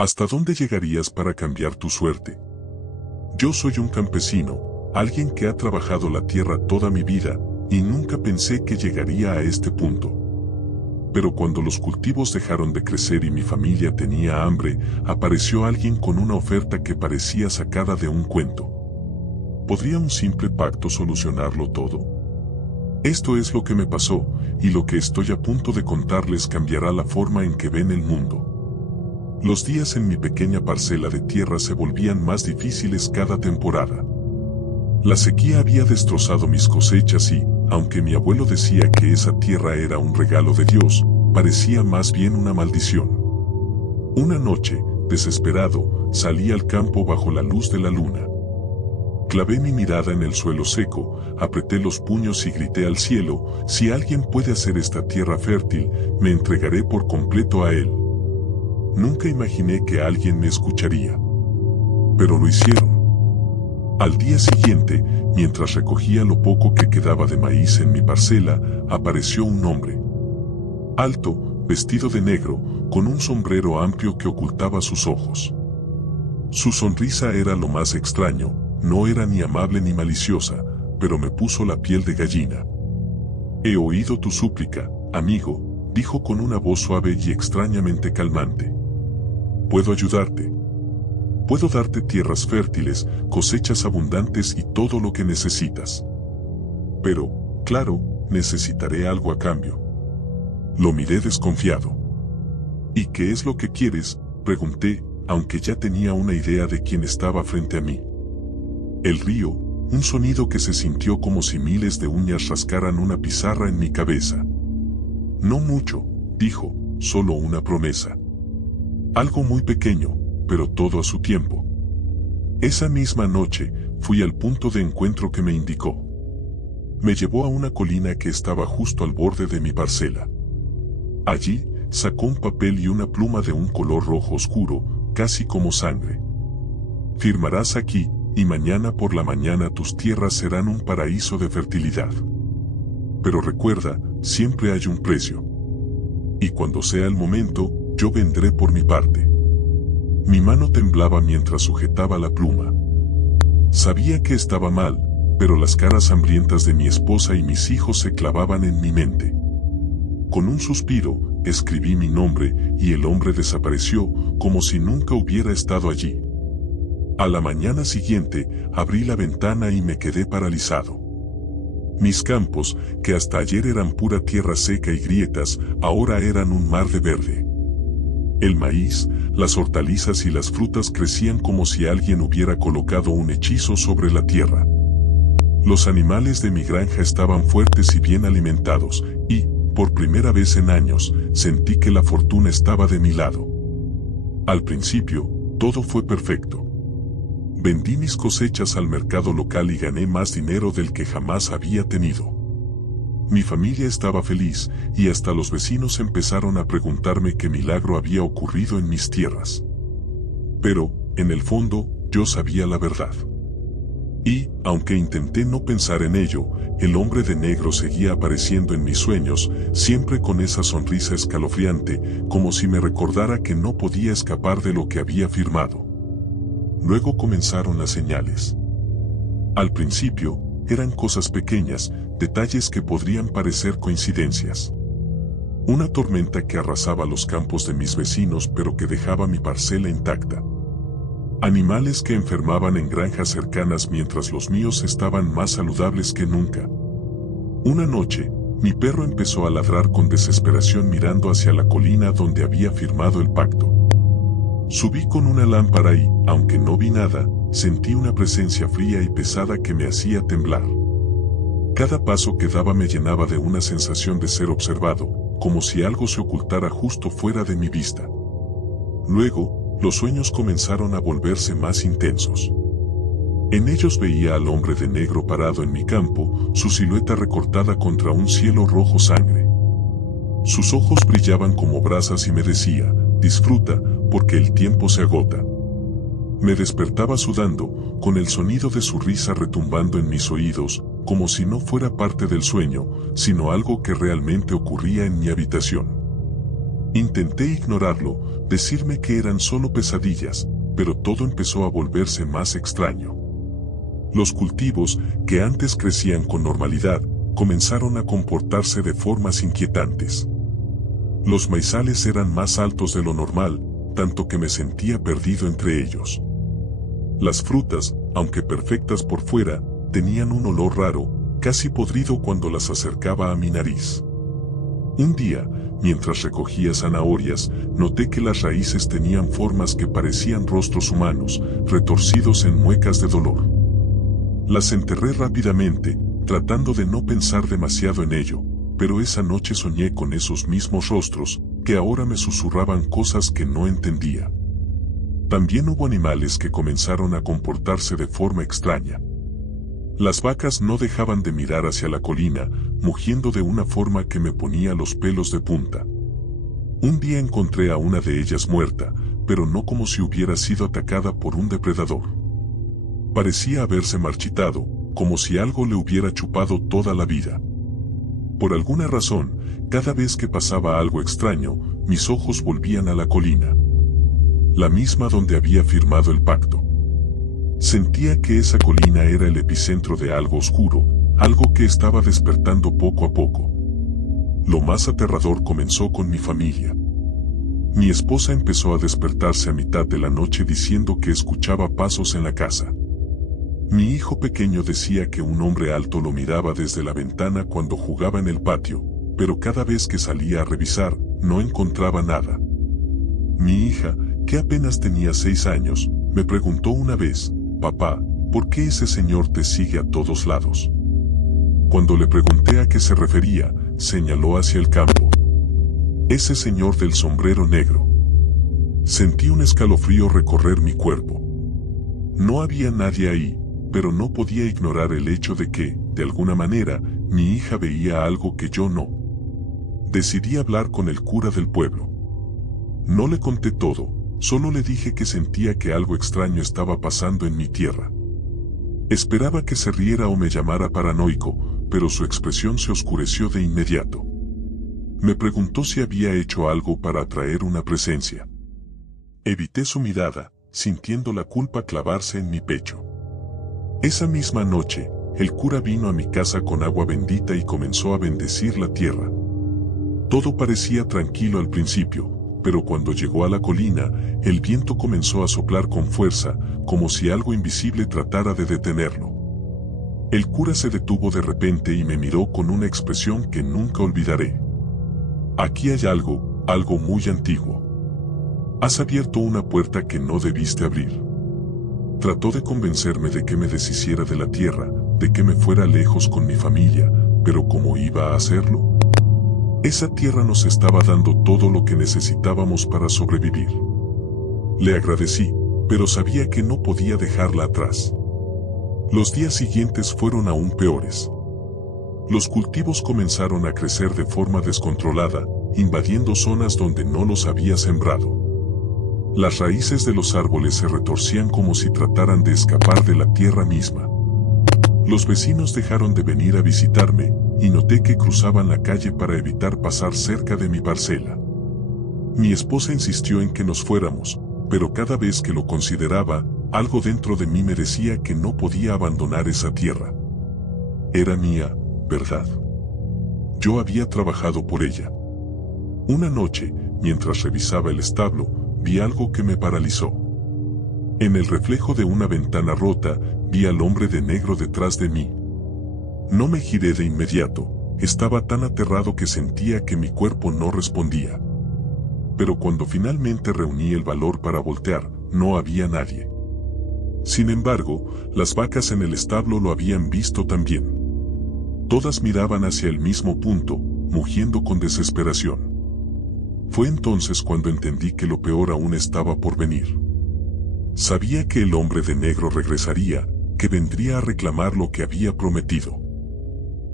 ¿Hasta dónde llegarías para cambiar tu suerte? Yo soy un campesino, alguien que ha trabajado la tierra toda mi vida, y nunca pensé que llegaría a este punto. Pero cuando los cultivos dejaron de crecer y mi familia tenía hambre, apareció alguien con una oferta que parecía sacada de un cuento. ¿Podría un simple pacto solucionarlo todo? Esto es lo que me pasó, y lo que estoy a punto de contarles cambiará la forma en que ven el mundo. Los días en mi pequeña parcela de tierra se volvían más difíciles cada temporada. La sequía había destrozado mis cosechas y, aunque mi abuelo decía que esa tierra era un regalo de Dios, parecía más bien una maldición. Una noche, desesperado, salí al campo bajo la luz de la luna. Clavé mi mirada en el suelo seco, apreté los puños y grité al cielo: si alguien puede hacer esta tierra fértil, me entregaré por completo a él. Nunca imaginé que alguien me escucharía. Pero lo hicieron. Al día siguiente, mientras recogía lo poco que quedaba de maíz en mi parcela, apareció un hombre. Alto, vestido de negro, con un sombrero amplio que ocultaba sus ojos. Su sonrisa era lo más extraño, no era ni amable ni maliciosa, pero me puso la piel de gallina. He oído tu súplica, amigo, dijo con una voz suave y extrañamente calmante. Puedo ayudarte. Puedo darte tierras fértiles, cosechas abundantes y todo lo que necesitas. Pero, claro, necesitaré algo a cambio. Lo miré desconfiado. ¿Y qué es lo que quieres?, pregunté, aunque ya tenía una idea de quién estaba frente a mí. El río, un sonido que se sintió como si miles de uñas rascaran una pizarra en mi cabeza. No mucho, dijo, solo una promesa. Algo muy pequeño, pero todo a su tiempo. Esa misma noche, fui al punto de encuentro que me indicó. Me llevó a una colina que estaba justo al borde de mi parcela. Allí, sacó un papel y una pluma de un color rojo oscuro, casi como sangre. Firmarás aquí, y mañana por la mañana tus tierras serán un paraíso de fertilidad. Pero recuerda, siempre hay un precio. Y cuando sea el momento, yo vendré por mi parte. Mi mano temblaba mientras sujetaba la pluma. Sabía que estaba mal, pero las caras hambrientas de mi esposa y mis hijos se clavaban en mi mente. Con un suspiro, escribí mi nombre y el hombre desapareció, como si nunca hubiera estado allí. A la mañana siguiente, abrí la ventana y me quedé paralizado. Mis campos, que hasta ayer eran pura tierra seca y grietas, ahora eran un mar de verde. El maíz, las hortalizas y las frutas crecían como si alguien hubiera colocado un hechizo sobre la tierra. Los animales de mi granja estaban fuertes y bien alimentados, y, por primera vez en años, sentí que la fortuna estaba de mi lado. Al principio, todo fue perfecto. Vendí mis cosechas al mercado local y gané más dinero del que jamás había tenido. Mi familia estaba feliz, y hasta los vecinos empezaron a preguntarme qué milagro había ocurrido en mis tierras. Pero, en el fondo, yo sabía la verdad. Y, aunque intenté no pensar en ello, el hombre de negro seguía apareciendo en mis sueños, siempre con esa sonrisa escalofriante, como si me recordara que no podía escapar de lo que había firmado. Luego comenzaron las señales. Al principio, eran cosas pequeñas, detalles que podrían parecer coincidencias. Una tormenta que arrasaba los campos de mis vecinos pero que dejaba mi parcela intacta. Animales que enfermaban en granjas cercanas mientras los míos estaban más saludables que nunca. Una noche, mi perro empezó a ladrar con desesperación mirando hacia la colina donde había firmado el pacto. Subí con una lámpara y, aunque no vi nada, sentí una presencia fría y pesada que me hacía temblar. Cada paso que daba me llenaba de una sensación de ser observado, como si algo se ocultara justo fuera de mi vista. Luego, los sueños comenzaron a volverse más intensos. En ellos veía al hombre de negro parado en mi campo, su silueta recortada contra un cielo rojo sangre. Sus ojos brillaban como brasas y me decía: disfruta, porque el tiempo se agota. Me despertaba sudando, con el sonido de su risa retumbando en mis oídos, como si no fuera parte del sueño, sino algo que realmente ocurría en mi habitación. Intenté ignorarlo, decirme que eran solo pesadillas, pero todo empezó a volverse más extraño. Los cultivos, que antes crecían con normalidad, comenzaron a comportarse de formas inquietantes. Los maizales eran más altos de lo normal, tanto que me sentía perdido entre ellos. Las frutas, aunque perfectas por fuera, tenían un olor raro, casi podrido cuando las acercaba a mi nariz. Un día, mientras recogía zanahorias, noté que las raíces tenían formas que parecían rostros humanos, retorcidos en muecas de dolor. Las enterré rápidamente, tratando de no pensar demasiado en ello, pero esa noche soñé con esos mismos rostros, que ahora me susurraban cosas que no entendía. También hubo animales que comenzaron a comportarse de forma extraña. Las vacas no dejaban de mirar hacia la colina, mugiendo de una forma que me ponía los pelos de punta. Un día encontré a una de ellas muerta, pero no como si hubiera sido atacada por un depredador. Parecía haberse marchitado, como si algo le hubiera chupado toda la vida. Por alguna razón, cada vez que pasaba algo extraño, mis ojos volvían a la colina. La misma donde había firmado el pacto. Sentía que esa colina era el epicentro de algo oscuro, algo que estaba despertando poco a poco. Lo más aterrador comenzó con mi familia. Mi esposa empezó a despertarse a mitad de la noche diciendo que escuchaba pasos en la casa. Mi hijo pequeño decía que un hombre alto lo miraba desde la ventana cuando jugaba en el patio, pero cada vez que salía a revisar, no encontraba nada. Mi hija, que apenas tenía 6 años, me preguntó una vez: «Papá, ¿por qué ese señor te sigue a todos lados?». Cuando le pregunté a qué se refería, señaló hacia el campo. «Ese señor del sombrero negro». Sentí un escalofrío recorrer mi cuerpo. No había nadie ahí, pero no podía ignorar el hecho de que, de alguna manera, mi hija veía algo que yo no. Decidí hablar con el cura del pueblo. No le conté todo, solo le dije que sentía que algo extraño estaba pasando en mi tierra. Esperaba que se riera o me llamara paranoico, pero su expresión se oscureció de inmediato. Me preguntó si había hecho algo para atraer una presencia. Evité su mirada, sintiendo la culpa clavarse en mi pecho. Esa misma noche, el cura vino a mi casa con agua bendita y comenzó a bendecir la tierra. Todo parecía tranquilo al principio, pero cuando llegó a la colina, el viento comenzó a soplar con fuerza, como si algo invisible tratara de detenerlo. El cura se detuvo de repente y me miró con una expresión que nunca olvidaré. «Aquí hay algo muy antiguo. Has abierto una puerta que no debiste abrir». Trató de convencerme de que me deshiciera de la tierra, de que me fuera lejos con mi familia, pero ¿cómo iba a hacerlo? Esa tierra nos estaba dando todo lo que necesitábamos para sobrevivir. Le agradecí, pero sabía que no podía dejarla atrás. Los días siguientes fueron aún peores. Los cultivos comenzaron a crecer de forma descontrolada, invadiendo zonas donde no los había sembrado. Las raíces de los árboles se retorcían como si trataran de escapar de la tierra misma. Los vecinos dejaron de venir a visitarme, y noté que cruzaban la calle para evitar pasar cerca de mi parcela. Mi esposa insistió en que nos fuéramos, pero cada vez que lo consideraba, algo dentro de mí me decía que no podía abandonar esa tierra. Era mía, ¿verdad? Yo había trabajado por ella. Una noche, mientras revisaba el establo, vi algo que me paralizó. En el reflejo de una ventana rota, vi al hombre de negro detrás de mí. No me giré de inmediato, estaba tan aterrado que sentía que mi cuerpo no respondía. Pero cuando finalmente reuní el valor para voltear, no había nadie. Sin embargo, las vacas en el establo lo habían visto también. Todas miraban hacia el mismo punto, mugiendo con desesperación. Fue entonces cuando entendí que lo peor aún estaba por venir. Sabía que el hombre de negro regresaría, que vendría a reclamar lo que había prometido.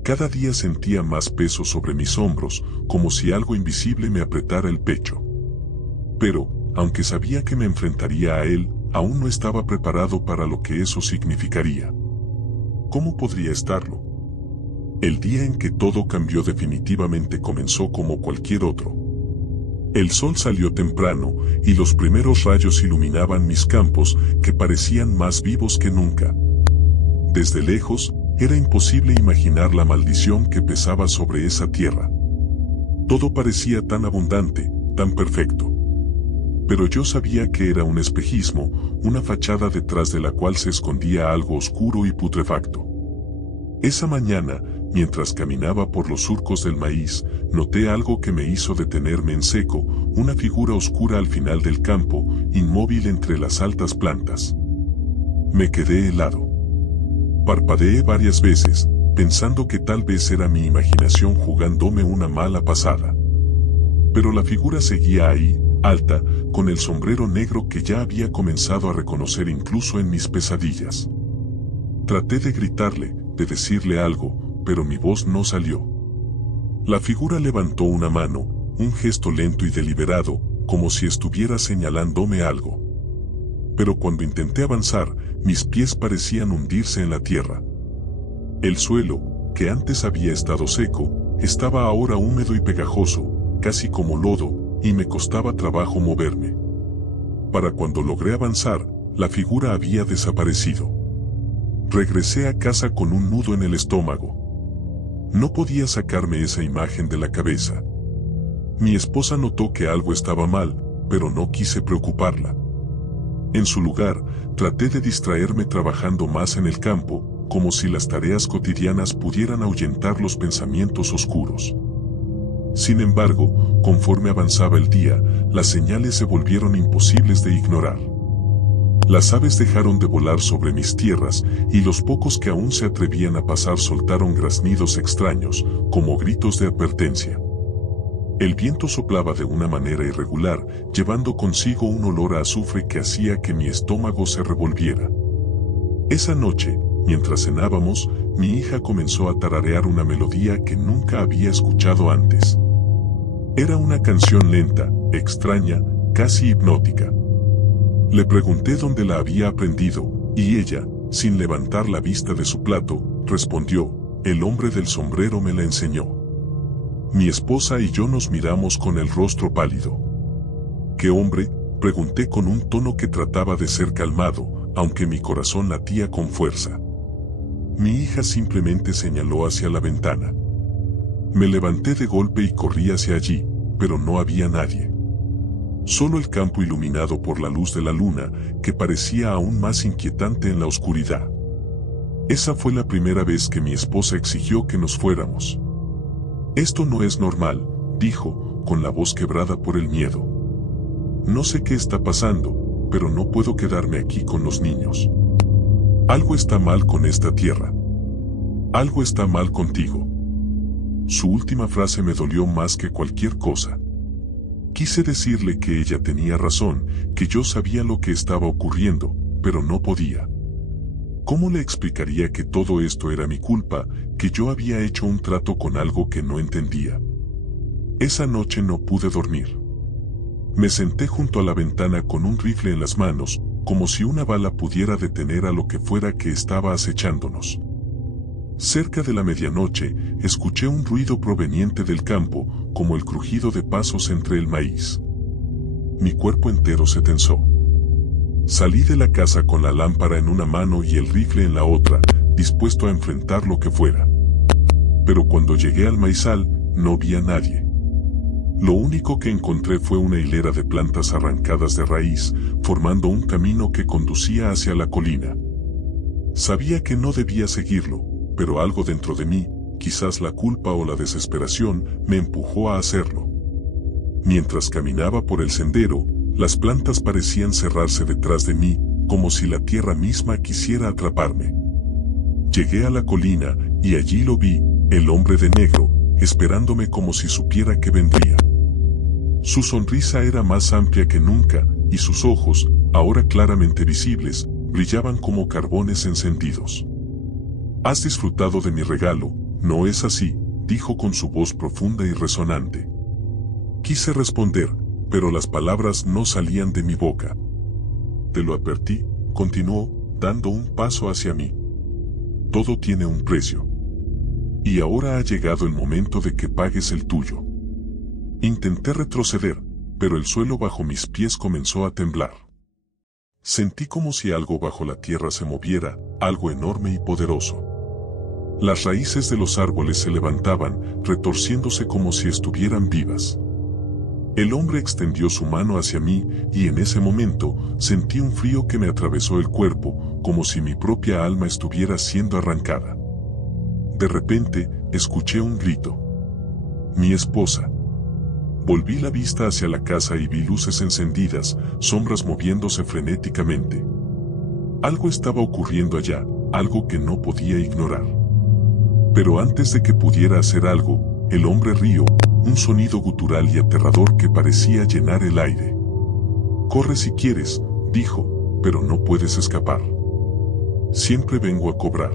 Cada día sentía más peso sobre mis hombros, como si algo invisible me apretara el pecho. Pero, aunque sabía que me enfrentaría a él, aún no estaba preparado para lo que eso significaría. ¿Cómo podría estarlo? El día en que todo cambió definitivamente comenzó como cualquier otro. El sol salió temprano, y los primeros rayos iluminaban mis campos, que parecían más vivos que nunca. Desde lejos, era imposible imaginar la maldición que pesaba sobre esa tierra. Todo parecía tan abundante, tan perfecto. Pero yo sabía que era un espejismo, una fachada detrás de la cual se escondía algo oscuro y putrefacto. Esa mañana, mientras caminaba por los surcos del maíz, noté algo que me hizo detenerme en seco, una figura oscura al final del campo, inmóvil entre las altas plantas. Me quedé helado. Parpadeé varias veces, pensando que tal vez era mi imaginación jugándome una mala pasada. Pero la figura seguía ahí, alta, con el sombrero negro que ya había comenzado a reconocer incluso en mis pesadillas. Traté de gritarle, de decirle algo, pero mi voz no salió. La figura levantó una mano, un gesto lento y deliberado, como si estuviera señalándome algo. Pero cuando intenté avanzar, mis pies parecían hundirse en la tierra. El suelo, que antes había estado seco, estaba ahora húmedo y pegajoso, casi como lodo, y me costaba trabajo moverme. Para cuando logré avanzar, la figura había desaparecido. Regresé a casa con un nudo en el estómago. No podía sacarme esa imagen de la cabeza. Mi esposa notó que algo estaba mal, pero no quise preocuparla. En su lugar, traté de distraerme trabajando más en el campo, como si las tareas cotidianas pudieran ahuyentar los pensamientos oscuros. Sin embargo, conforme avanzaba el día, las señales se volvieron imposibles de ignorar. Las aves dejaron de volar sobre mis tierras, y los pocos que aún se atrevían a pasar soltaron graznidos extraños, como gritos de advertencia. El viento soplaba de una manera irregular, llevando consigo un olor a azufre que hacía que mi estómago se revolviera. Esa noche, mientras cenábamos, mi hija comenzó a tararear una melodía que nunca había escuchado antes. Era una canción lenta, extraña, casi hipnótica. Le pregunté dónde la había aprendido, y ella, sin levantar la vista de su plato, respondió: "El hombre del sombrero me la enseñó". Mi esposa y yo nos miramos con el rostro pálido. ¿Qué hombre?, pregunté con un tono que trataba de ser calmado, aunque mi corazón latía con fuerza. Mi hija simplemente señaló hacia la ventana. Me levanté de golpe y corrí hacia allí, pero no había nadie. Solo el campo iluminado por la luz de la luna, que parecía aún más inquietante en la oscuridad. Esa fue la primera vez que mi esposa exigió que nos fuéramos. «Esto no es normal», dijo, con la voz quebrada por el miedo. «No sé qué está pasando, pero no puedo quedarme aquí con los niños. Algo está mal con esta tierra. Algo está mal contigo». Su última frase me dolió más que cualquier cosa. Quise decirle que ella tenía razón, que yo sabía lo que estaba ocurriendo, pero no podía. ¿Cómo le explicaría que todo esto era mi culpa, que yo había hecho un trato con algo que no entendía? Esa noche no pude dormir. Me senté junto a la ventana con un rifle en las manos, como si una bala pudiera detener a lo que fuera que estaba acechándonos. Cerca de la medianoche, escuché un ruido proveniente del campo, como el crujido de pasos entre el maíz. Mi cuerpo entero se tensó. Salí de la casa con la lámpara en una mano y el rifle en la otra, dispuesto a enfrentar lo que fuera. Pero cuando llegué al maizal, no vi a nadie. Lo único que encontré fue una hilera de plantas arrancadas de raíz, formando un camino que conducía hacia la colina. Sabía que no debía seguirlo, pero algo dentro de mí, quizás la culpa o la desesperación, me empujó a hacerlo. Mientras caminaba por el sendero, las plantas parecían cerrarse detrás de mí, como si la tierra misma quisiera atraparme. Llegué a la colina, y allí lo vi, el hombre de negro, esperándome como si supiera que vendría. Su sonrisa era más amplia que nunca, y sus ojos, ahora claramente visibles, brillaban como carbones encendidos. «Has disfrutado de mi regalo, ¿no es así?», dijo con su voz profunda y resonante. Quise responder, pero las palabras no salían de mi boca. «Te lo advertí», continuó, dando un paso hacia mí. «Todo tiene un precio. Y ahora ha llegado el momento de que pagues el tuyo». Intenté retroceder, pero el suelo bajo mis pies comenzó a temblar. Sentí como si algo bajo la tierra se moviera, algo enorme y poderoso. Las raíces de los árboles se levantaban, retorciéndose como si estuvieran vivas. El hombre extendió su mano hacia mí y en ese momento sentí un frío que me atravesó el cuerpo, como si mi propia alma estuviera siendo arrancada. De repente, escuché un grito. Mi esposa. Volví la vista hacia la casa y vi luces encendidas, sombras moviéndose frenéticamente. Algo estaba ocurriendo allá, algo que no podía ignorar. Pero antes de que pudiera hacer algo, el hombre rió, un sonido gutural y aterrador que parecía llenar el aire. «Corre si quieres», dijo, «pero no puedes escapar. Siempre vengo a cobrar».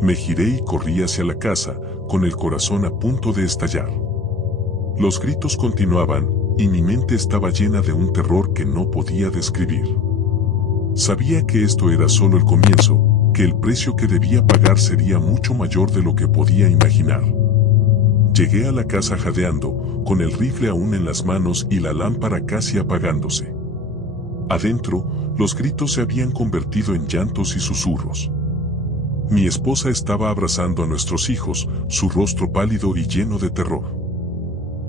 Me giré y corrí hacia la casa, con el corazón a punto de estallar. Los gritos continuaban, y mi mente estaba llena de un terror que no podía describir. Sabía que esto era solo el comienzo, que el precio que debía pagar sería mucho mayor de lo que podía imaginar. Llegué a la casa jadeando, con el rifle aún en las manos y la lámpara casi apagándose. Adentro, los gritos se habían convertido en llantos y susurros. Mi esposa estaba abrazando a nuestros hijos, su rostro pálido y lleno de terror.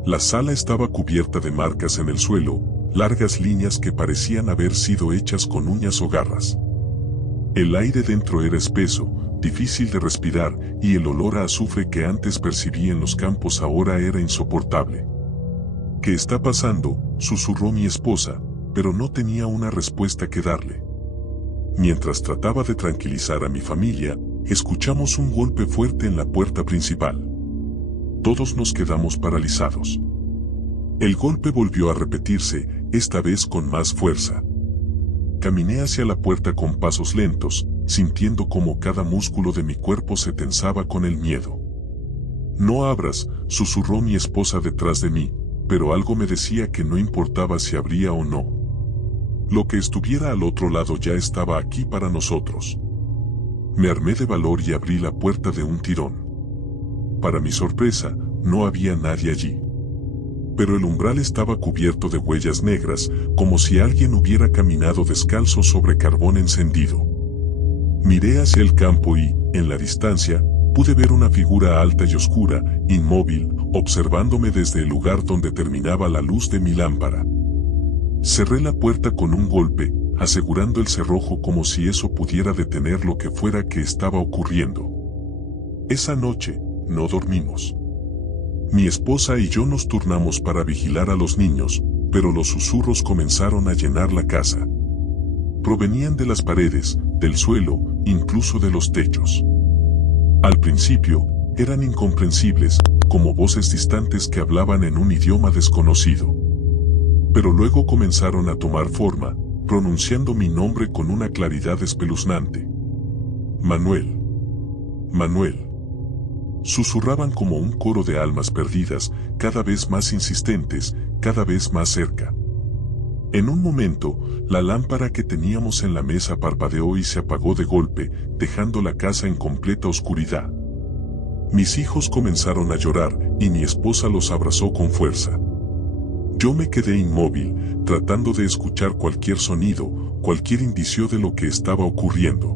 La sala estaba cubierta de marcas en el suelo, largas líneas que parecían haber sido hechas con uñas o garras. El aire dentro era espeso, difícil de respirar, y el olor a azufre que antes percibí en los campos ahora era insoportable. «¿Qué está pasando?», susurró mi esposa, pero no tenía una respuesta que darle. Mientras trataba de tranquilizar a mi familia, escuchamos un golpe fuerte en la puerta principal. Todos nos quedamos paralizados. El golpe volvió a repetirse, esta vez con más fuerza. Caminé hacia la puerta con pasos lentos, sintiendo como cada músculo de mi cuerpo se tensaba con el miedo. «No abras», susurró mi esposa detrás de mí, pero algo me decía que no importaba si abría o no. Lo que estuviera al otro lado ya estaba aquí para nosotros. Me armé de valor y abrí la puerta de un tirón. Para mi sorpresa, no había nadie allí. Pero el umbral estaba cubierto de huellas negras, como si alguien hubiera caminado descalzo sobre carbón encendido. Miré hacia el campo y, en la distancia, pude ver una figura alta y oscura, inmóvil, observándome desde el lugar donde terminaba la luz de mi lámpara. Cerré la puerta con un golpe, asegurando el cerrojo como si eso pudiera detener lo que fuera que estaba ocurriendo. Esa noche, no dormimos. Mi esposa y yo nos turnamos para vigilar a los niños, pero los susurros comenzaron a llenar la casa. Provenían de las paredes, del suelo, incluso de los techos. Al principio, eran incomprensibles, como voces distantes que hablaban en un idioma desconocido. Pero luego comenzaron a tomar forma, pronunciando mi nombre con una claridad espeluznante. «Manuel. Manuel». Susurraban como un coro de almas perdidas, cada vez más insistentes, cada vez más cerca. En un momento, la lámpara que teníamos en la mesa parpadeó y se apagó de golpe, dejando la casa en completa oscuridad. Mis hijos comenzaron a llorar, y mi esposa los abrazó con fuerza. Yo me quedé inmóvil, tratando de escuchar cualquier sonido, cualquier indicio de lo que estaba ocurriendo.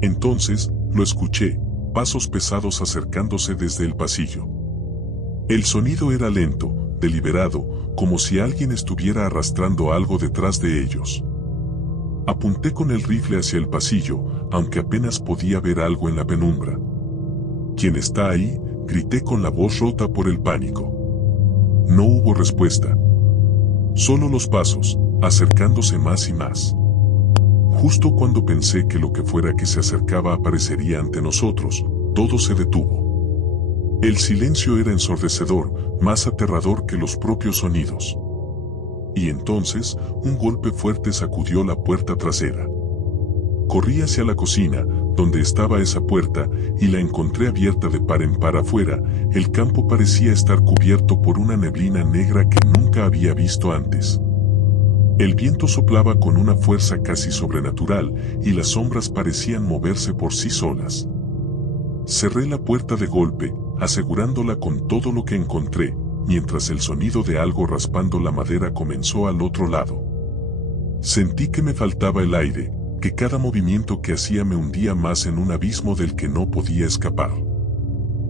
Entonces, lo escuché, pasos pesados acercándose desde el pasillo. El sonido era lento, deliberado, como si alguien estuviera arrastrando algo detrás de ellos. Apunté con el rifle hacia el pasillo, aunque apenas podía ver algo en la penumbra. «¿Quién está ahí?», grité con la voz rota por el pánico. No hubo respuesta. Solo los pasos, acercándose más y más. Justo cuando pensé que lo que fuera que se acercaba aparecería ante nosotros, todo se detuvo. El silencio era ensordecedor, más aterrador que los propios sonidos. Y entonces, un golpe fuerte sacudió la puerta trasera. Corrí hacia la cocina, donde estaba esa puerta, y la encontré abierta de par en par afuera. El campo parecía estar cubierto por una neblina negra que nunca había visto antes. El viento soplaba con una fuerza casi sobrenatural, y las sombras parecían moverse por sí solas. Cerré la puerta de golpe, asegurándola con todo lo que encontré, mientras el sonido de algo raspando la madera comenzó al otro lado. Sentí que me faltaba el aire, que cada movimiento que hacía me hundía más en un abismo del que no podía escapar.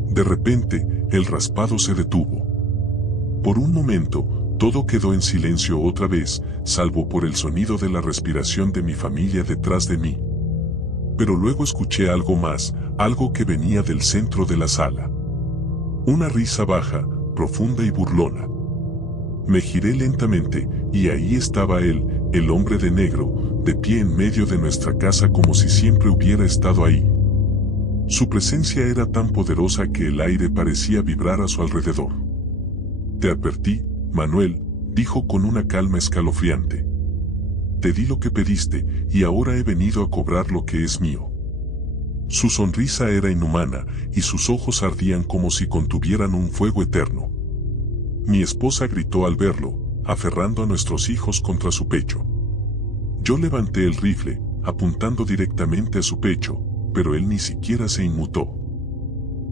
De repente, el raspado se detuvo. Por un momento, todo quedó en silencio otra vez, salvo por el sonido de la respiración de mi familia detrás de mí. Pero luego escuché algo más, algo que venía del centro de la sala. Una risa baja, profunda y burlona. Me giré lentamente, y ahí estaba él, el hombre de negro, de pie en medio de nuestra casa como si siempre hubiera estado ahí. Su presencia era tan poderosa que el aire parecía vibrar a su alrededor. Te advertí, Manuel, dijo con una calma escalofriante. Te di lo que pediste, y ahora he venido a cobrar lo que es mío. Su sonrisa era inhumana, y sus ojos ardían como si contuvieran un fuego eterno. Mi esposa gritó al verlo, aferrando a nuestros hijos contra su pecho. Yo levanté el rifle, apuntando directamente a su pecho, pero él ni siquiera se inmutó.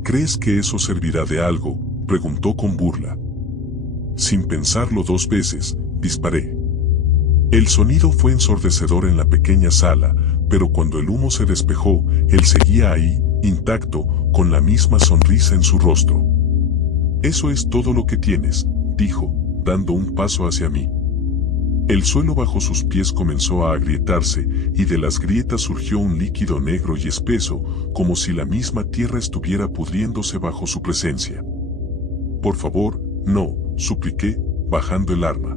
¿Crees que eso servirá de algo?, preguntó con burla. Sin pensarlo 2 veces, disparé. El sonido fue ensordecedor en la pequeña sala, pero cuando el humo se despejó, él seguía ahí, intacto, con la misma sonrisa en su rostro. Eso es todo lo que tienes, dijo, dando un paso hacia mí. El suelo bajo sus pies comenzó a agrietarse, y de las grietas surgió un líquido negro y espeso, como si la misma tierra estuviera pudriéndose bajo su presencia. Por favor, no, supliqué, bajando el arma.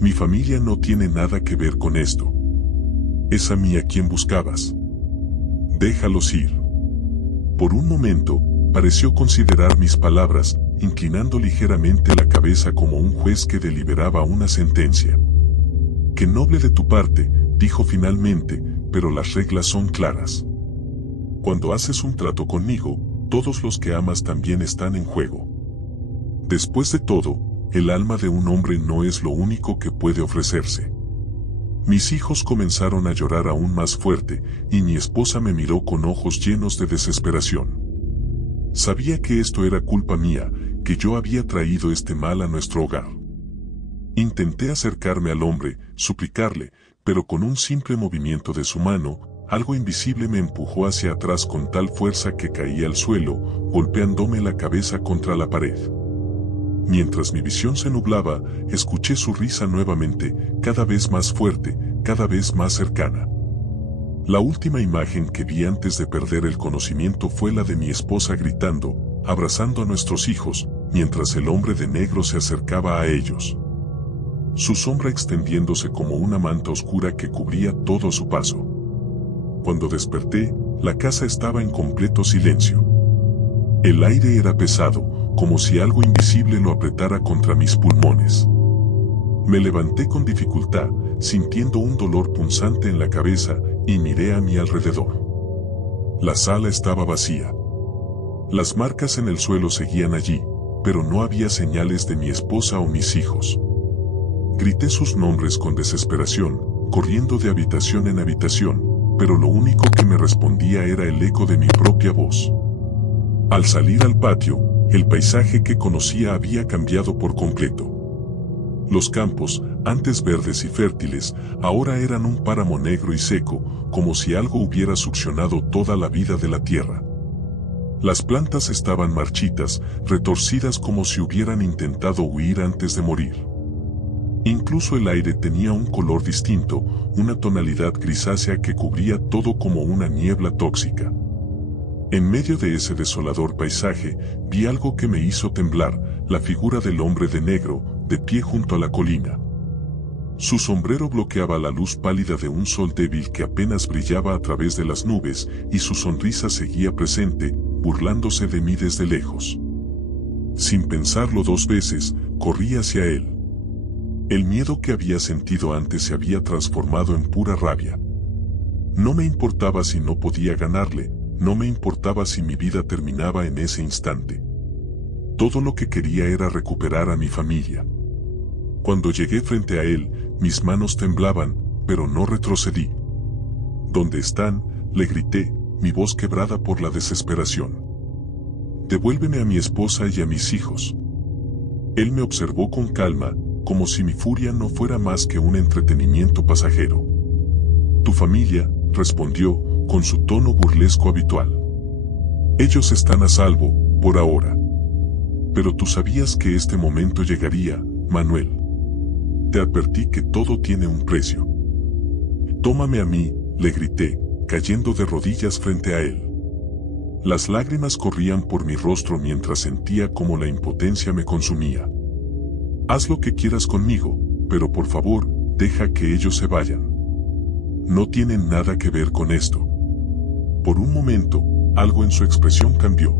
Mi familia no tiene nada que ver con esto. Es a mí a quien buscabas. Déjalos ir. Por un momento, pareció considerar mis palabras, inclinando ligeramente la cabeza como un juez que deliberaba una sentencia. Qué noble de tu parte, dijo finalmente, pero las reglas son claras. Cuando haces un trato conmigo, todos los que amas también están en juego. Después de todo, el alma de un hombre no es lo único que puede ofrecerse. Mis hijos comenzaron a llorar aún más fuerte, y mi esposa me miró con ojos llenos de desesperación. Sabía que esto era culpa mía, que yo había traído este mal a nuestro hogar. Intenté acercarme al hombre, suplicarle, pero con un simple movimiento de su mano, algo invisible me empujó hacia atrás con tal fuerza que caí al suelo, golpeándome la cabeza contra la pared. Mientras mi visión se nublaba, escuché su risa nuevamente, cada vez más fuerte, cada vez más cercana. La última imagen que vi antes de perder el conocimiento fue la de mi esposa gritando, abrazando a nuestros hijos, mientras el hombre de negro se acercaba a ellos. Su sombra extendiéndose como una manta oscura que cubría todo a su paso. Cuando desperté, la casa estaba en completo silencio. El aire era pesado, como si algo invisible lo apretara contra mis pulmones. Me levanté con dificultad, sintiendo un dolor punzante en la cabeza, y miré a mi alrededor. La sala estaba vacía. Las marcas en el suelo seguían allí, pero no había señales de mi esposa o mis hijos. Grité sus nombres con desesperación, corriendo de habitación en habitación, pero lo único que me respondía era el eco de mi propia voz. Al salir al patio, el paisaje que conocía había cambiado por completo. Los campos, antes verdes y fértiles, ahora eran un páramo negro y seco, como si algo hubiera succionado toda la vida de la tierra. Las plantas estaban marchitas, retorcidas como si hubieran intentado huir antes de morir. Incluso el aire tenía un color distinto, una tonalidad grisácea que cubría todo como una niebla tóxica. En medio de ese desolador paisaje, vi algo que me hizo temblar, la figura del hombre de negro, de pie junto a la colina. Su sombrero bloqueaba la luz pálida de un sol débil que apenas brillaba a través de las nubes, y su sonrisa seguía presente, burlándose de mí desde lejos. Sin pensarlo 2 veces, corrí hacia él. El miedo que había sentido antes se había transformado en pura rabia. No me importaba si no podía ganarle, no me importaba si mi vida terminaba en ese instante. Todo lo que quería era recuperar a mi familia. Cuando llegué frente a él, mis manos temblaban, pero no retrocedí. ¿Dónde están?, le grité, mi voz quebrada por la desesperación. Devuélveme a mi esposa y a mis hijos. Él me observó con calma, como si mi furia no fuera más que un entretenimiento pasajero. Tu familia, respondió, con su tono burlesco habitual. Ellos están a salvo, por ahora. Pero tú sabías que este momento llegaría, Manuel. Te advertí que todo tiene un precio. Tómame a mí, le grité, cayendo de rodillas frente a él. Las lágrimas corrían por mi rostro mientras sentía cómo la impotencia me consumía. Haz lo que quieras conmigo, pero por favor, deja que ellos se vayan. No tienen nada que ver con esto. Por un momento, algo en su expresión cambió.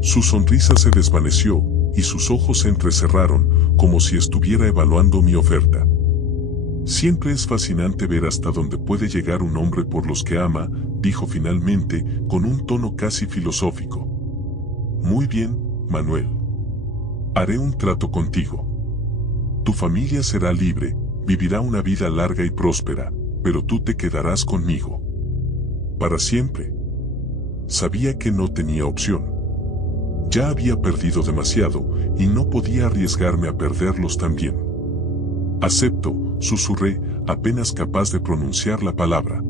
Su sonrisa se desvaneció, y sus ojos se entrecerraron, como si estuviera evaluando mi oferta. Siempre es fascinante ver hasta dónde puede llegar un hombre por los que ama, dijo finalmente, con un tono casi filosófico. Muy bien, Manuel. Haré un trato contigo. Tu familia será libre, vivirá una vida larga y próspera, pero tú te quedarás conmigo. Para siempre. Sabía que no tenía opción. Ya había perdido demasiado, y no podía arriesgarme a perderlos también. Acepto, susurré, apenas capaz de pronunciar la palabra.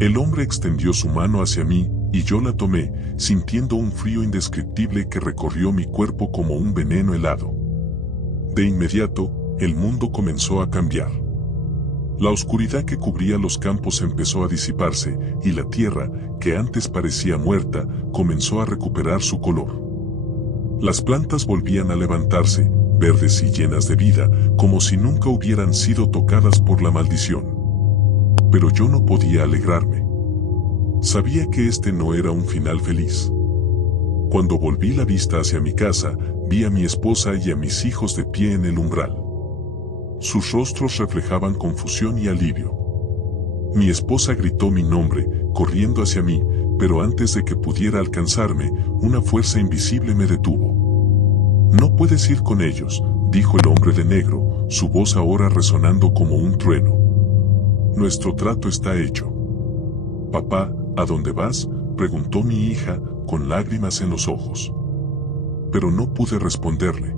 El hombre extendió su mano hacia mí, y yo la tomé, sintiendo un frío indescriptible que recorrió mi cuerpo como un veneno helado. De inmediato, el mundo comenzó a cambiar. La oscuridad que cubría los campos empezó a disiparse, y la tierra, que antes parecía muerta, comenzó a recuperar su color. Las plantas volvían a levantarse, verdes y llenas de vida, como si nunca hubieran sido tocadas por la maldición. Pero yo no podía alegrarme. Sabía que este no era un final feliz. Cuando volví la vista hacia mi casa, vi a mi esposa y a mis hijos de pie en el umbral. Sus rostros reflejaban confusión y alivio. Mi esposa gritó mi nombre, corriendo hacia mí, pero antes de que pudiera alcanzarme, una fuerza invisible me detuvo. No puedes ir con ellos, dijo el hombre de negro, su voz ahora resonando como un trueno. Nuestro trato está hecho. Papá, ¿a dónde vas?, preguntó mi hija, con lágrimas en los ojos. Pero no pude responderle.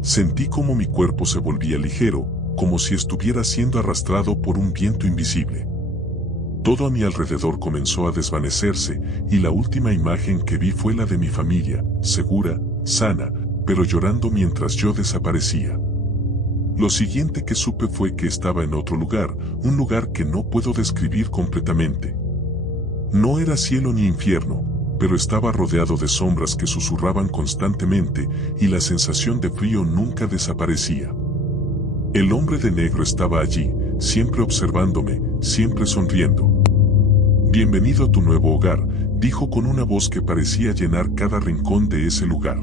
Sentí como mi cuerpo se volvía ligero, como si estuviera siendo arrastrado por un viento invisible. Todo a mi alrededor comenzó a desvanecerse, y la última imagen que vi fue la de mi familia, segura, sana, pero llorando mientras yo desaparecía. Lo siguiente que supe fue que estaba en otro lugar, un lugar que no puedo describir completamente. No era cielo ni infierno, pero estaba rodeado de sombras que susurraban constantemente, y la sensación de frío nunca desaparecía. El hombre de negro estaba allí, siempre observándome, siempre sonriendo. Bienvenido a tu nuevo hogar, dijo con una voz que parecía llenar cada rincón de ese lugar.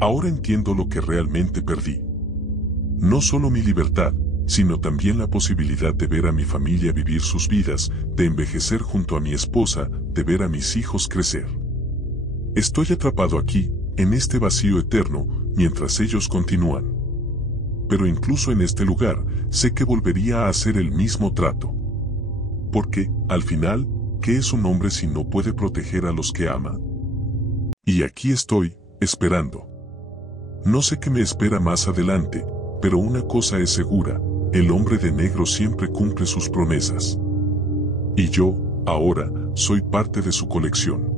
Ahora entiendo lo que realmente perdí. No solo mi libertad, sino también la posibilidad de ver a mi familia vivir sus vidas, de envejecer junto a mi esposa, de ver a mis hijos crecer. Estoy atrapado aquí, en este vacío eterno, mientras ellos continúan. Pero incluso en este lugar, sé que volvería a hacer el mismo trato. Porque, al final, ¿qué es un hombre si no puede proteger a los que ama? Y aquí estoy, esperando. No sé qué me espera más adelante, pero una cosa es segura, el hombre de negro siempre cumple sus promesas. Y yo, ahora, soy parte de su colección.